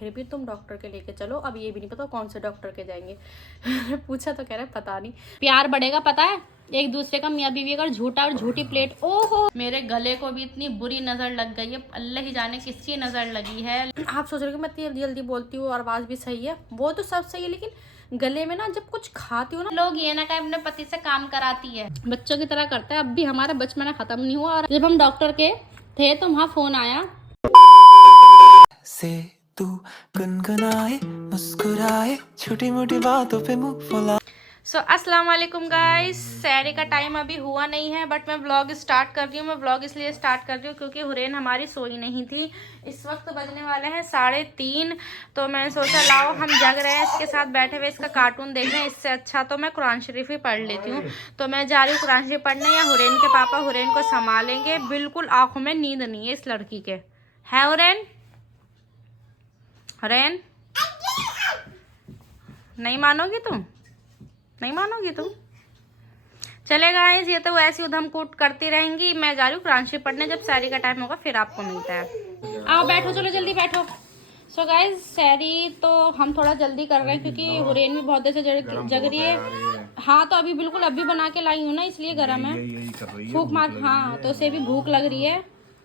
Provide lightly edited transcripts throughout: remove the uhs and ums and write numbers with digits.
फिर भी तुम डॉक्टर के लेके चलो। अब ये भी नहीं पता कौन से डॉक्टर के जाएंगे। पूछा तो कह रहे पता नहीं। प्यार बढ़ेगा पता है एक दूसरे का, मियाँ बीवी का झूठा और झूठी प्लेट। ओहो मेरे गले को भी इतनी बुरी नजर लग गई है, अल्लाह ही जाने किसकी नजर लगी है। आप सोच रहे हो कि मैं जल्दी जल्दी बोलती हूँ और आवाज भी सही है, वो तो सब सही है, लेकिन गले में ना जब कुछ खाती हूँ ना, लोग ये ना कहे अपने पति से काम कराती है, बच्चों की तरह करता है। अब भी हमारा बचपना खत्म नहीं हुआ। और जब हम डॉक्टर के थे तो वहाँ फोन आया से तू गुनगुनाए मुस्कुराए छोटी मोटी बातों पे मुंह फुला। सो अस्सलाम वालेकुम गाइस, सैरी का टाइम अभी हुआ नहीं है बट मैं व्लॉग स्टार्ट कर रही हूँ। मैं व्लॉग इसलिए स्टार्ट कर रही हूँ क्योंकि हुरैन हमारी सोई नहीं थी। इस वक्त बजने वाले हैं 3:30। तो मैं सोचा लाओ हम जग रहे हैं इसके साथ बैठे हुए इसका कार्टून देख रहे हैं, इससे अच्छा तो मैं कुरान शरीफ ही पढ़ लेती हूँ। तो मैं जा रही हूँ कुरान शरीफ पढ़ने, या हुरैन के पापा हुरैन को संभालेंगे। बिल्कुल आंखों में नींद नहीं है इस लड़की के। है हुरैन? हुरैन नहीं मानोगी तुम? नहीं मानोगी तुम? चलेगा ये तो ऐसी उधम कूट करती रहेंगी। मैं जा रही हूँ कुरान शरीफ पढ़ने, जब सैरी का टाइम होगा फिर आपको मिलता है। आओ बैठो, चलो जल्दी बैठो। सो गाइस सैरी तो हम थोड़ा जल्दी कर रहे हैं क्योंकि हुरैन भी बहुत देर से जग रही है। हाँ तो अभी बिल्कुल अभी बना के लाई हूँ ना, इसलिए गर्म है। फूक मार, हाँ तो उसे भी भूख लग रही है।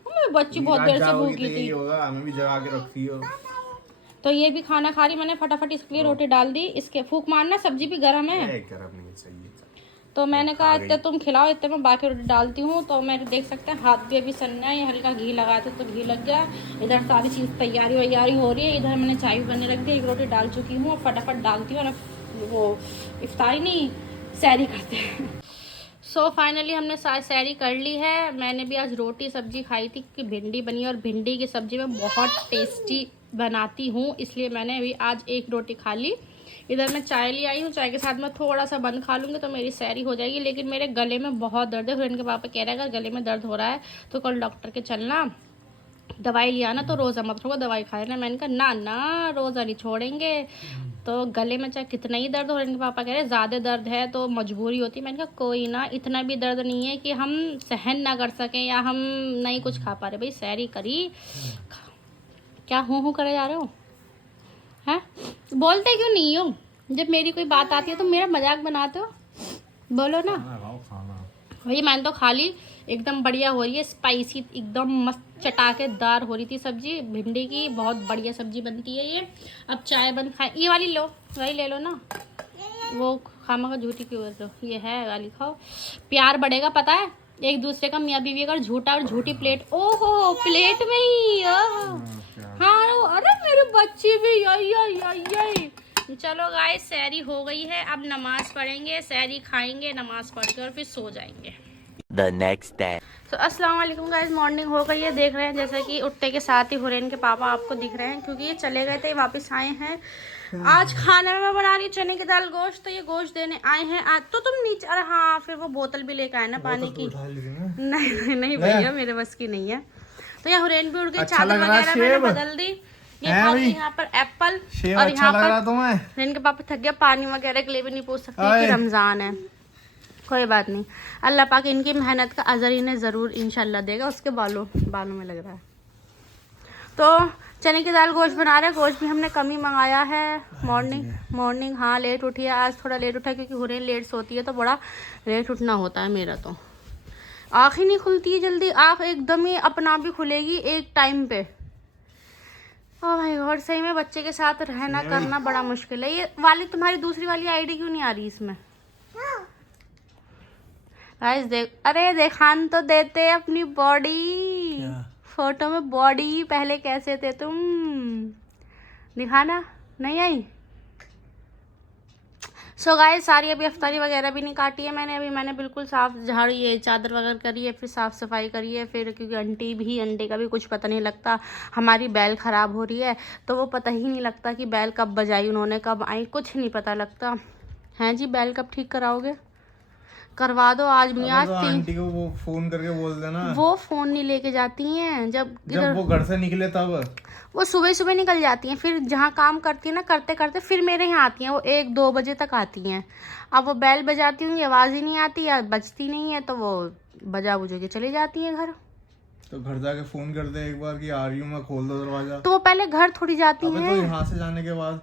मेरी बच्ची बहुत देर से भूखी थी, हमें भी जगा के रखती हो। तो ये भी खाना खा रही। मैंने फटाफट इसके लिए रोटी डाल दी। इसके फूक मारना, सब्जी भी गर्म है। तो मैंने कहा इतने तुम खिलाओ, इतने मैं बाकी रोटी डालती हूँ। तो मेरे देख सकते हैं हाथ भी अभी सन्ना है, हल्का घी लगाए थे तो घी लग गया। इधर सारी चीज़ तैयारी वैयारी हो रही है। इधर मैंने चाय भी बनने रख दी, एक रोटी डाल चुकी हूँ, फटाफट डालती हूँ और वो इफ्तारी नहीं सैरी करते हैं। सो फाइनली हमने सैरी कर ली है। मैंने भी आज रोटी सब्जी खाई थी कि भिंडी बनी, और भिंडी की सब्जी मैं बहुत टेस्टी बनाती हूँ, इसलिए मैंने अभी आज एक रोटी खा ली। इधर मैं चाय ले आई हूँ, चाय के साथ मैं थोड़ा सा बंद खा लूँगी तो मेरी सैरी हो जाएगी। लेकिन मेरे गले में बहुत दर्द है। फ्रेंड के पापा कह रहे हैं अगर गले में दर्द हो रहा है तो कल डॉक्टर के चलना, दवाई लिया ना, तो रोज़ा मत रखो, दवाई खा लेना। मैंने कहा ना ना रोज़ा नहीं छोड़ेंगे। तो गले में चाहे कितना ही दर्द हो, इनके पापा कह रहे ज़्यादा दर्द है तो मजबूरी होती है। मैंने कहा कोई ना, इतना भी दर्द नहीं है कि हम सहन ना कर सकें या हम नहीं कुछ खा पा रहे। भाई सैरी करी, क्या हूँ करे जा रहे हो? हैं बोलते क्यों नहीं हो? जब मेरी कोई बात आती है तो मेरा मजाक बनाते हो, बोलो ना। भाई मैंने तो खा ली, एकदम बढ़िया हो रही है, स्पाइसी एकदम मस्त चटाकेदार हो रही थी सब्जी भिंडी की। बहुत बढ़िया सब्जी बनती है ये। अब चाय बंद खाए, ये वाली लो, वही ले लो ना, वो खामा का झूठी क्यों कर रहे हो? ये है वाली खाओ, प्यार बढ़ेगा पता है एक दूसरे का, मियाँ बीवी का झूठा और झूठी प्लेट। ओहो प्लेट में ही हाँ, अरे मेरी बच्ची भी यही। चलो गाइस सैरी हो गई है, अब नमाज पढ़ेंगे, सैरी खाएंगे, नमाज पढ़ के और फिर सो जाएंगे। The next day. तो अस्सलाम वालेकुम गाइस, मॉर्निंग हो गई है। देख रहे हैं जैसे कि उठते के साथ ही हुरैन के पापा आपको दिख रहे हैं क्योंकि ये चले गए थे, वापस आए हैं। आज खाने में मैं बना रही चने की दाल गोश्त, तो ये गोश्त देने आए हैं आज। तो तुम नीचे, अरे हाँ फिर वो बोतल भी लेकर आए ना पानी की। नहीं भैया मेरे बस की नहीं है। तो यहाँ हुरैन भी उड़ गई, चादर वगैरह मैंने बदल दी। ये खाती यहाँ पर एप्पल, और यहाँ पर इनके पापा थक गया, पानी वगैरह के लिए भी नहीं पूछ सकते कि रमजान है। कोई बात नहीं, अल्लाह पाक इनकी मेहनत का अजर इन्हें ज़रूर इंशाल्लाह देगा। उसके बालों में लग रहा है। तो चने की दाल गोश्त बना रहे हैं। गोश्त भी हमने कम ही मंगाया है। मॉर्निंग हाँ लेट उठी है, आज थोड़ा लेट उठा क्योंकि हुरैन लेट सोती है तो बड़ा लेट उठना होता है मेरा। तो आँख ही नहीं खुलती है जल्दी, आँख एकदम ही अपना आप भी खुलेगी एक टाइम पे। ओ भाई गॉड, सही में बच्चे के साथ रहना करना बड़ा मुश्किल है। ये वाली तुम्हारी दूसरी वाली आईडी क्यों नहीं आ रही इसमें? गाइस देख, अरे दिखान तो देते अपनी बॉडी, फोटो में बॉडी पहले कैसे थे तुम, दिखाना नहीं आई। सो गाइस सारी अभी अफ्तारी वगैरह भी नहीं काटी है मैंने। अभी मैंने बिल्कुल साफ झाड़ू, ये चादर वगैरह करी है, फिर साफ़ सफाई करी है। फिर क्योंकि अंटी का भी कुछ पता नहीं लगता, हमारी बैल ख़राब हो रही है तो वो पता ही नहीं लगता कि बैल कब बजाई उन्होंने, कब आई, कुछ नहीं पता लगता। हैं जी बैल कब ठीक कराओगे? करवा दो, आज नहीं आज आंटी को वो फोन करके बोल देना। वो फोन नहीं लेके जाती हैं, जब वो घर से निकले तब वो सुबह निकल जाती हैं, फिर जहाँ काम करती है ना करते करते फिर मेरे यहाँ आती हैं। वो 1-2 बजे तक आती हैं। अब वो बैल बजाती होंगी, आवाज़ ही नहीं आती या बजती नहीं है तो वो बजा बुझा के चली जाती हैं घर। तो घर जाके फोन कर दे एक बार कि आ रही हूँ मैं, खोल दो दरवाजा। तो वो पहले घर थोड़ी जाती अबे हैं। तो यहाँ से जाने के बाद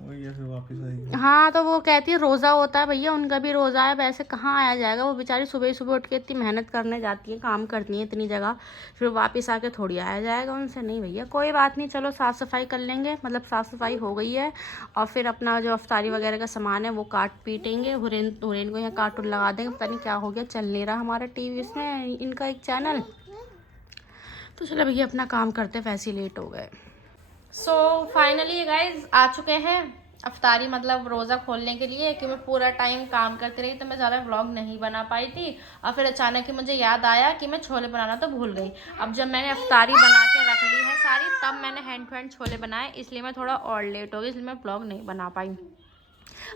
वही है, फिर वापस आएगी। हाँ तो वो कहती है रोज़ा होता है भैया, उनका भी रोज़ा है, वैसे कहाँ आया जाएगा। वो बेचारी सुबह सुबह उठ के इतनी मेहनत करने जाती है, काम करती है इतनी जगह, फिर वापस आके थोड़ी आया जाएगा उनसे। नहीं भैया कोई बात नहीं, चलो साफ़ सफाई कर लेंगे, मतलब साफ़ सफाई हो गई है। और फिर अपना जो अफ्तारी वगैरह का सामान है वो काट पीटेंगे। हुरैन को यहाँ कार्टून लगा देंगे, पता नहीं क्या हो गया, चल नहीं रहा हमारा टीवी इसमें, इनका एक चैनल। तो चलो भैया अपना काम करते, वैसे ही लेट हो गए। सो फाइनली गाइज आ चुके हैं अफ्तारी, मतलब रोज़ा खोलने के लिए। कि मैं पूरा टाइम काम करती रही तो मैं ज़्यादा व्लॉग नहीं बना पाई थी। और फिर अचानक ही मुझे याद आया कि मैं छोले बनाना तो भूल गई। अब जब मैंने अफ्तारी बना के रख ली है सारी, तब मैंने हैंड टू हैंड छोले बनाए, इसलिए मैं थोड़ा और लेट हो गई, इसलिए मैं व्लॉग नहीं बना पाई।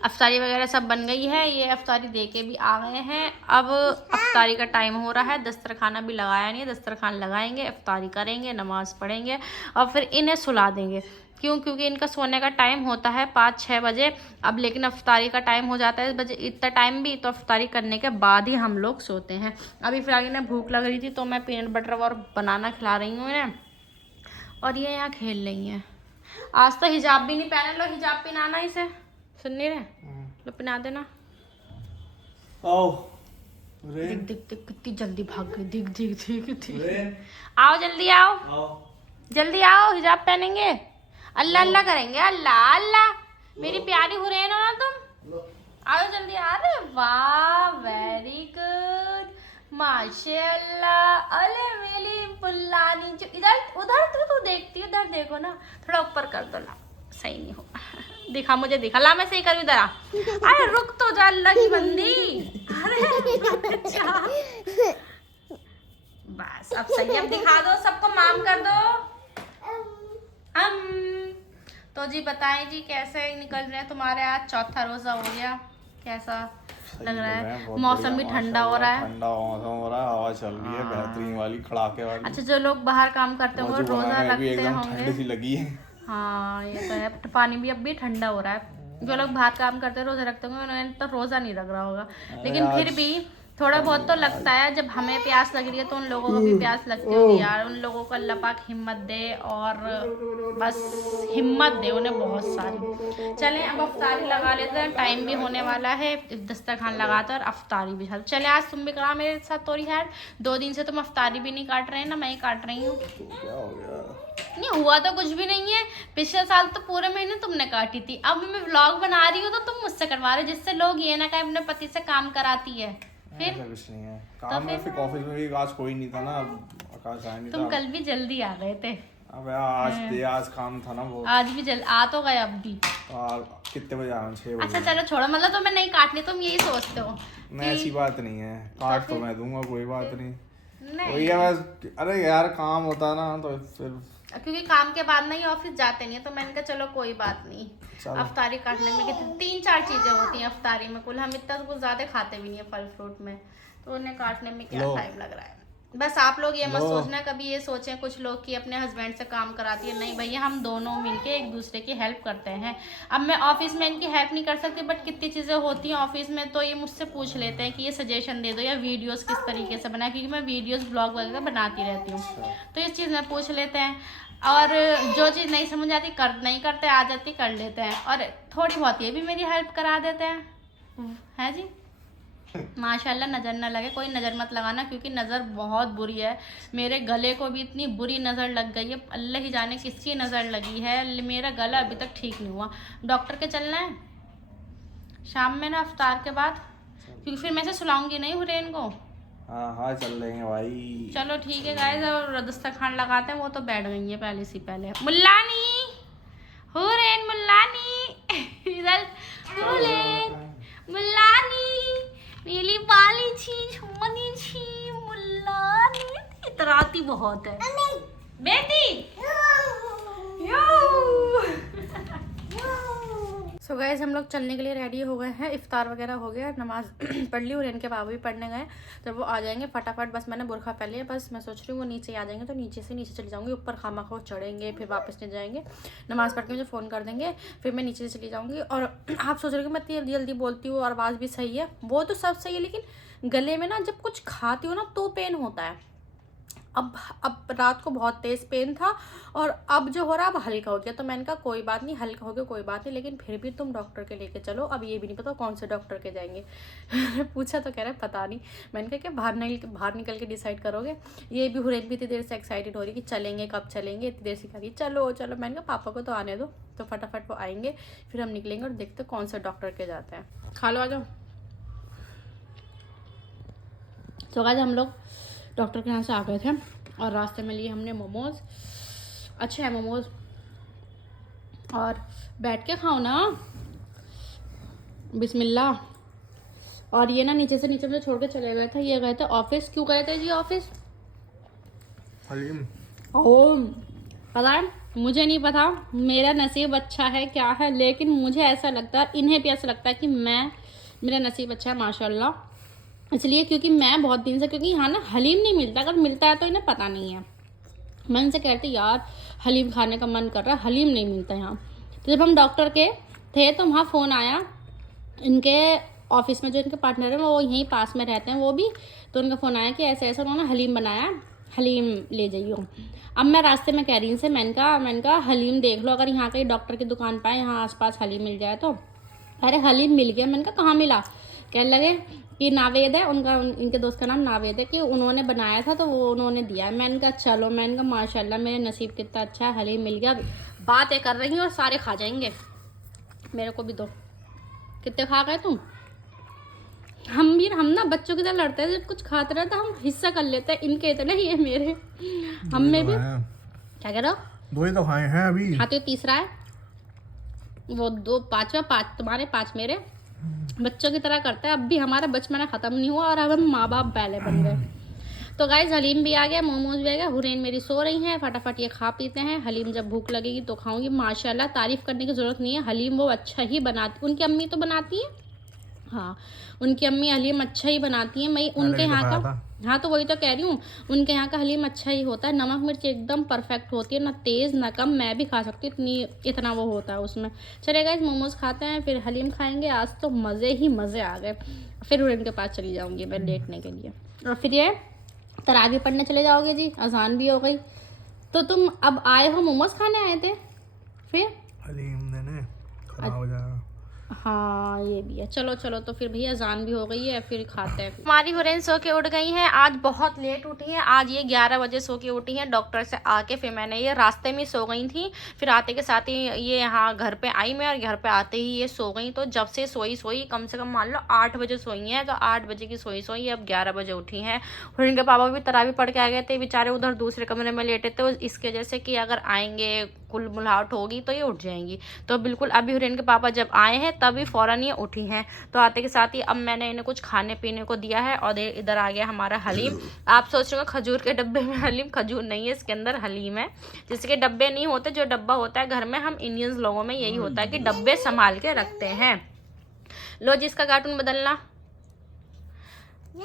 अफ्तारी वगैरह सब बन गई है, ये अफ्तारी दे के भी आ गए हैं। अब अफ्तारी का टाइम हो रहा है, दस्तरखाना भी लगाया नहीं है, दस्तरखान लगाएंगे, अफ्तारी करेंगे, नमाज़ पढ़ेंगे और फिर इन्हें सुला देंगे। क्योंकि इनका सोने का टाइम होता है 5-6 बजे। अब लेकिन अफ्तारी का टाइम हो जाता है इस बजे, इतना टाइम भी, तो अफ्तारी करने के बाद ही हम लोग सोते हैं। अभी फिलहाल इन्हें भूख लग रही थी तो मैं पीनट बटर और बनाना खिला रही हूँ इन्हें, और ये यहाँ खेल रही हैं। आज तो हिजाब भी नहीं पहने, लो हिजाब पहनाना इसे, सुन नहीं रहे, लो पहना देना। आओ दिख दिख दिख कितनी जल्दी भाग गई, दिख दिख दिख। आओ जल्दी आओ, जल्दी आओ, हिजाब पहनेंगे, अल्लाह अल्लाह करेंगे, अल्लाह अल्लाह। मेरी प्यारी हुरैन हो ना तुम, आओ जल्दी। अरे वाह वेरी गुड, माशाल्लाह। अरे मेरी पुल्लानी, जो इधर उधर तो देखती है, उधर देखो ना, थोड़ा ऊपर कर दो। ला सही नहीं हो, दिखा मुझे, दिखा, ला मैं सही करूँ इधर आ। अरे रुक तो जा अल्लाह की बंदी। अरे अच्छा बस अब सही, अब दिखा दो सबको, माम कर दो। तो जी बताएं जी कैसे निकल रहे हैं तुम्हारे, आज चौथा रोजा हो गया, कैसा लग रहा है? मौसम भी ठंडा हो रहा है, ठंडा मौसम हो रहा है, हवा चल रही है बेहतरीन वाली, खड़ाके वाली। अच्छा जो लोग बाहर काम करते होंगे रोजा रखते होंगे, ठंडी सी लगी है। हाँ ये तो है, पानी भी अब भी ठंडा हो रहा है। जो लोग बाहर काम करते हैं रोजा रखते होंगे, उन्होंने तो रोजा नहीं रख रहा होगा, लेकिन फिर भी थोड़ा बहुत तो लगता है। जब हमें प्यास लग रही है तो उन लोगों को भी प्यास लगती होगी यार। उन लोगों को अल्लाह पाक हिम्मत दे, और बस हिम्मत दे उन्हें बहुत सारी। चलें अब अफ्तारी लगा लेते हैं, टाइम भी होने वाला है, दस्तरखान लगाते और अफ्तारी भी। चले आज तुम भी करा मेरे साथ तोरी है, 2 दिन से तुम अफ्तारी भी नहीं काट रहे हैं ना, मैं ही काट रही हूँ। नहीं हुआ तो कुछ भी नहीं है, पिछले साल तो पूरे महीने तुमने काटी थी, अब मैं व्लॉग बना रही हूँ तो तुम मुझसे करवा रहे हो, जिससे लोग ये ना कहे अपने पति से काम कराती है। फिर ऐसा कुछ नहीं है, काम में फिर ऑफिस में भी आज कोई नहीं था ना, आकाश आया नहीं था। तुम कल भी जल्दी आ गए थे। अब आज काम था ना वो, आज भी जल्द आ तो गए, अब भी कितने बजे आया? 6 बजे। अच्छा चलो छोड़ो, मतलब तुम्हें नहीं काटनी, तुम यही सोचते हो? नहीं ऐसी बात नहीं है, काट तो मैं दूंगा, कोई बात नहीं। नहीं वही है बस, अरे यार काम होता है ना तो फिर, क्योंकि काम के बाद नहीं ऑफिस जाते नहीं है, तो मैंने कहा चलो कोई बात नहीं। अफ्तारी काटने में कितनी 3-4 चीजें होती हैं अफ्तारी में, कुल हम इतना तो कुछ ज्यादा खाते भी नहीं है फल फ्रूट में, तो उन्हें काटने में क्या टाइम लग रहा है। बस आप लोग ये मत सोचना कभी ये सोचें कुछ लोग कि अपने हस्बैंड से काम कराती है, नहीं भैया हम दोनों मिलके एक दूसरे की हेल्प करते हैं। अब मैं ऑफिस में इनकी हेल्प नहीं कर सकती, बट कितनी चीज़ें होती हैं ऑफिस में, तो ये मुझसे पूछ लेते हैं कि ये सजेशन दे दो या वीडियोस किस तरीके से बनाए, क्योंकि मैं वीडियोस ब्लॉग वगैरह बनाती रहती हूँ, तो इस चीज़ में पूछ लेते हैं। और जो चीज़ नहीं समझ आती नहीं करते, आ जाती कर लेते हैं, और थोड़ी बहुत ये भी मेरी हेल्प करा देते हैं जी। माशाल्लाह नज़र ना लगे, कोई नज़र मत लगाना, क्योंकि नज़र बहुत बुरी है। मेरे गले को भी इतनी बुरी नज़र लग गई है, अल्लाह ही जाने किसकी नज़र लगी है, मेरा गला अभी तक ठीक नहीं हुआ। डॉक्टर के चलना है शाम में ना अफ्तार के बाद, क्योंकि फिर मैं से सुलाऊंगी नहीं हुरैन को। हाँ चल रहे हैं भाई। चलो ठीक है गाइस, और दस्तरखान लगाते हैं, वो तो बैठ गई है पहले से पहले। मुल्लानी हुरैन, मुल्लानी इधर, मुल्लानी मेरी वाली चीज होनी छी, मुल्लानी इतराती बहुत है बेटी। सो गाइस हम लोग चलने के लिए रेडी हो गए हैं, इफ्तार वगैरह हो गया, नमाज पढ़ ली और इनके बाबा भी पढ़ने गए, तो वो आ जाएंगे फटाफट। बस मैंने बुरखा पहन लिया, बस मैं सोच रही हूँ वो नीचे आ जाएंगे, तो नीचे से नीचे चली जाऊँगी, ऊपर खामा खो चढ़ेंगे, फिर वापस नहीं जाएंगे, नमाज़ पढ़ के मुझे फ़ोन कर देंगे, फिर मैं नीचे से चली जाऊँगी। और आप सोच रहे हो कि मैं जल्दी जल्दी बोलती हूँ और आवाज़ भी सही है, वो तो सब सही है, लेकिन गले में ना जब कुछ खाती हूँ ना तो पेन होता है। अब रात को बहुत तेज़ पेन था और अब जो हो रहा अब हल्का हो गया। तो मैंने कहा कोई बात नहीं, हल्का हो गया कोई बात नहीं, लेकिन फिर भी तुम डॉक्टर के लेके चलो। अब ये भी नहीं पता कौन से डॉक्टर के जाएंगे। पूछा तो कह रहा है पता नहीं। मैंने कहा क्या बाहर निकल के डिसाइड करोगे। ये भी हुरैन भी इतनी देर से एक्साइटेड हो रही कि चलेंगे, कब चलेंगे, इतनी देर से कह रही चलो चलो। मैंने कहा पापा को तो आने दो, तो फटाफट वो आएंगे, फिर हम निकलेंगे और देखते कौन से डॉक्टर के जाते हैं। खा लो, आ जाओ। तो आज हम लोग डॉक्टर के यहाँ से आ गए थे और रास्ते में लिए हमने मोमोज। अच्छे हैं मोमोज, और बैठ के खाओ ना, बिस्मिल्लाह। और ये ना नीचे से नीचे मुझे छोड़ के चले गए थे। ये गए थे ऑफिस। क्यों गए थे जी ऑफिस? हलीम। ओह पता है, मुझे नहीं पता मेरा नसीब अच्छा है क्या है, लेकिन मुझे ऐसा लगता है, इन्हें भी ऐसा लगता है कि मेरा नसीब अच्छा है माशाल्लाह। इसलिए क्योंकि मैं बहुत दिन से, क्योंकि यहाँ ना हलीम नहीं मिलता, अगर मिलता है तो इन्हें पता नहीं है। मैं इनसे कहती यार हलीम खाने का मन कर रहा है, हलीम नहीं मिलता यहाँ। तो जब हम डॉक्टर के थे तो वहाँ फ़ोन आया, इनके ऑफिस में जो इनके पार्टनर है वो यहीं पास में रहते हैं वो भी, तो उनका फ़ोन आया कि ऐसे ऐसा उन्होंने हलीम बनाया, हलीम ले जाइए। अब मैं रास्ते में कह रही इनसे, मैंने कहा हलीम देख लो, अगर यहाँ कहीं डॉक्टर की दुकान पाए यहाँ आसपास हलीम मिल जाए तो। अरे हलीम मिल गया। मैंने कहा कहाँ मिला? कहने लगे कि नावेद है उनका, इनके दोस्त का नाम नावेद है, कि उन्होंने बनाया था तो वो उन्होंने दिया है। मैंने कहा चलो, मैंने कहा माशाल्लाह मेरे नसीब कितना अच्छा है, हलीम मिल गया। बातें कर रही हैं और सारे खा जाएंगे, मेरे को भी दो। कितने खा गए तुम? हम ना बच्चों की तरह लड़ते हैं, जब कुछ खाते रहे तो हम हिस्सा कर लेते हैं, इनके इतने ही है मेरे। हम में भी क्या कह रहे हो? 2 ही तो खाए हैं अभी। हाँ तो तीसरा है वो, 2 5वां, 5 तुम्हारे 5 मेरे। बच्चों की तरह करते हैं। अब भी हमारा बचपना ख़त्म नहीं हुआ और अब हम माँ बाप पहले बन गए। तो गाइस हलीम भी आ गया, मोमोज भी आ गया। हुरैन मेरी सो रही हैं, फटाफट ये खा पीते हैं। हलीम जब भूख लगेगी तो खाऊंगी। माशाल्लाह तारीफ़ करने की ज़रूरत नहीं है, हलीम वो अच्छा ही बनाती। उनकी अम्मी तो बनाती है, हाँ उनकी अम्मी हलीम अच्छा ही बनाती हैं। मैं उनके यहाँ का, हाँ तो वही तो कह रही हूँ, उनके यहाँ का हलीम अच्छा ही होता है। नमक मिर्च एकदम परफेक्ट होती है, ना तेज़ ना कम। मैं भी खा सकती हूँ, इतना वो होता है उसमें। चलेगा, इस मोमोज खाते हैं फिर हलीम खाएंगे। आज तो मज़े ही मज़े आ गए। फिर उनके पास चली जाऊँगी मैं लेटने के लिए, और फिर ये तरावी पढ़ने चले जाओगे जी, अजान भी हो गई। तो तुम अब आए हो मोमोज खाने आए थे, फिर हलीम देने खराब हो जाएगा। हाँ ये भी है। चलो चलो, तो फिर भैया अजान भी हो गई है, फिर खाते हैं। हमारी हुरैन सो के उठ गई हैं। आज बहुत लेट उठी हैं, आज ये 11 बजे सो के उठी हैं। डॉक्टर से आके फिर मैंने, ये रास्ते में सो गई थी, फिर आते के साथ ही ये यहाँ घर पे आई मैं, और घर पे आते ही ये सो गई। तो जब से सोई कम से कम मान लो 8 बजे सोई हैं, तो 8 बजे की सोई अब 11 बजे उठी हैं। हुरैन के पापा भी तरावी पढ़ के आ गए थे बेचारे, उधर दूसरे कमरे में लेटे थे, इसके जैसे कि अगर आएंगे कुल मुलाहट होगी तो ये उठ जाएंगी। तो बिल्कुल अभी हुरैन के पापा जब आए हैं तभी फ़ौरन ये उठी हैं। तो आते के साथ ही अब मैंने इन्हें कुछ खाने पीने को दिया है, और इधर आ गया हमारा हलीम। आप सोच रहे हो खजूर के डब्बे में हलीम, खजूर नहीं है, इसके अंदर हलीम है। जैसे कि डब्बे नहीं होते, जो डब्बा होता है घर में, हम इंडियंस लोगों में यही होता है कि डब्बे संभाल के रखते हैं। लो जिसका कार्टून बदलना,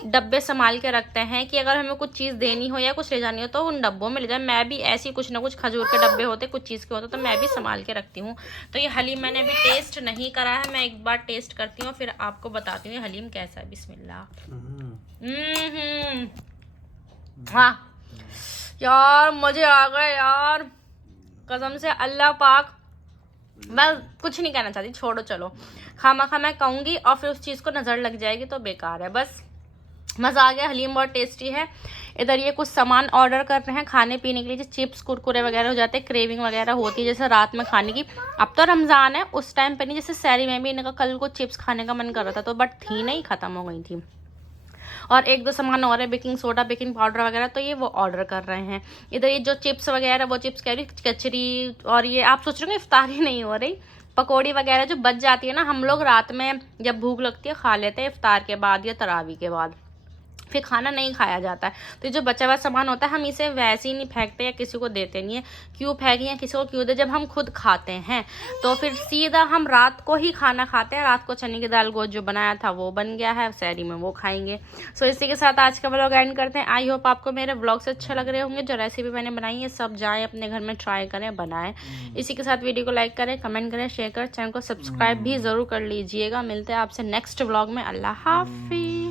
डब्बे संभाल के रखते हैं कि अगर हमें कुछ चीज़ देनी हो या कुछ ले जानी हो तो उन डब्बों में ले जाए। मैं भी ऐसी कुछ ना कुछ, खजूर के डब्बे होते, कुछ चीज़ के होते, तो मैं भी संभाल के रखती हूँ। तो ये हलीम मैंने अभी टेस्ट नहीं करा है, मैं एक बार टेस्ट करती हूँ फिर आपको बताती हूँ हलीम कैसा है। बिस्मिल्लाह। हाँ यार मज़े आ गए यार, कसम से अल्लाह पाक। मैं कुछ नहीं कहना चाहती, छोड़ो चलो। खामा मैं कहूँगी और फिर उस चीज़ को नज़र लग जाएगी तो बेकार है। बस मज़ा आ गया, हलीम बहुत टेस्टी है। इधर ये कुछ सामान ऑर्डर कर रहे हैं खाने पीने के लिए, जैसे चिप्स कुरकुरे वगैरह हो जाते हैं, क्रेविंग वगैरह होती है जैसे रात में खाने की। अब तो रमज़ान है, उस टाइम पे नहीं, जैसे सहरी में भी इनका कल को चिप्स खाने का मन कर रहा था तो बट थी नहीं, ख़त्म हो गई थी। और 1-2 सामान और है, बेकिंग सोडा, बेकिंग पाउडर वगैरह, तो ये वो ऑर्डर कर रहे हैं। इधर ये जो चिप्स वगैरह, वो चिप्स कह रही कचरी, और ये आप सोच रहे हो इफ्तारी नहीं हो रही, पकौड़ी वगैरह जो बच जाती है ना, हम लोग रात में जब भूख लगती है खा लेते हैं इफ्तार के बाद या तरावी के बाद, फिर खाना नहीं खाया जाता है। तो जो बचा हुआ सामान होता है हम इसे वैसे ही नहीं फेंकते या किसी को देते नहीं है। क्यों फेंकें या किसी को क्यों दे, जब हम खुद खाते हैं। तो फिर सीधा हम रात को ही खाना खाते हैं। रात को चने की दाल गोश्त जो बनाया था वो बन गया है, सहरी में वो खाएंगे। सो इसी के साथ आज का व्लॉग एंड करते हैं। आई होप आपको मेरे व्लॉग से अच्छे लग रहे होंगे। जो रेसिपी मैंने बनाई है सब जाएँ अपने घर में ट्राई करें, बनाएं। इसी के साथ वीडियो को लाइक करें, कमेंट करें, शेयर करें, चैनल को सब्सक्राइब भी ज़रूर कर लीजिएगा। मिलते हैं आपसे नेक्स्ट व्लॉग में। अल्लाह हाफिज़।